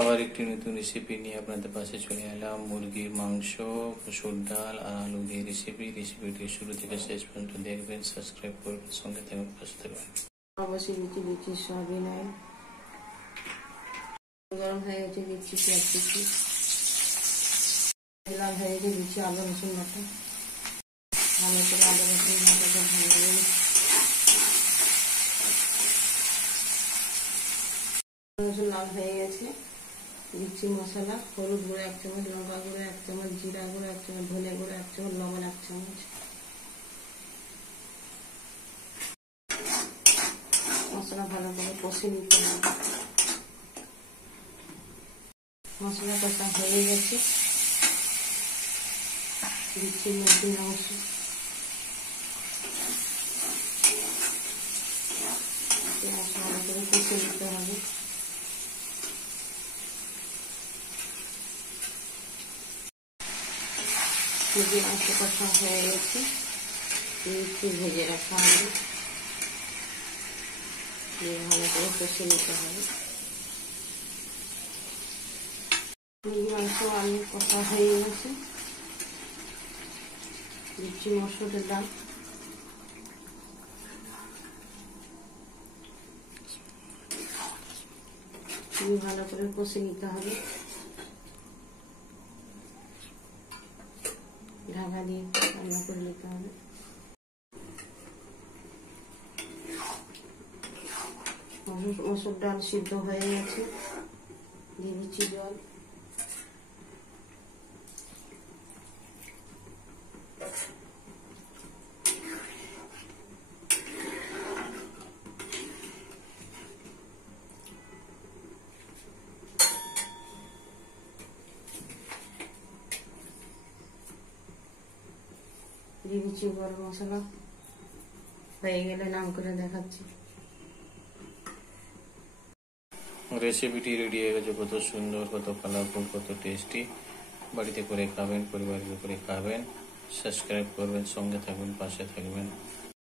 আবার একটি নতুন রেসিপি নিয়ে আপনাদের পাশে চলে এলাম। মুরগির মাংস, মসুর ডাল আর আলু দিয়ে রেসিপিটি শুরু থেকে শেষ পর্যন্ত দেখবেন, সাবস্ক্রাইব করবেন, সঙ্গে থাকবেন, পাশে থাকবেন। অবশ্যই দিচ্ছি সয়াবিন অয়েল গরম হয়ে গেছে, দিচ্ছি পেঁয়াজ কুচি, লাল হয়ে গেছে, দিচ্ছি আদা রসুন বাটা। ভালো করে আদা রসুন বাটাটা ভেঙে রসুন লাল হয়ে গেছে, দিচ্ছি মশলা। হলুদ গুঁড়ো 1 চামচ, লঙ্কা গুঁড়ো 1 চামচ, জিরা গুঁড়ো 1 চামচ, ধনে গুঁড়ো 1 চামচ, লবণ 1 চামচ। মশলা ভালো করে কষে নিতে হবে। মশলা কষা হয়ে গেছে, দিচ্ছি মুরগির মাংস। ভালো করে কষে নিতে হবে। মুরগির মাংস কষা হয়ে গেছে, দিচ্ছি ভেজে রাখা হবে, দিয়ে ভালো করে কষে নিতে হবে। মুরগির মাংস আলু কষা হয়ে গেছে, দিচ্ছি মসুরের ডাল, ভালো করে কষে নিতে হবে। ঢাকা দিয়ে রান্না করে নিতে হবে। মসুর ডাল সিদ্ধ হয়ে গেছে, দিয়ে দিচ্ছি জল। দিয়ে দিচ্ছি গরম মশলা। হয়ে গেলে নাম করে দেখাচ্ছি। রেসিপিটি রেডি হয়ে গেছে, কত সুন্দর, কত কালারফুল, কত টেস্টি। বাড়িতে করে খাবেন, পরিবারের করে খাবেন, সাবস্ক্রাইব করবেন, সঙ্গে থাকবেন, পাশে থাকবেন।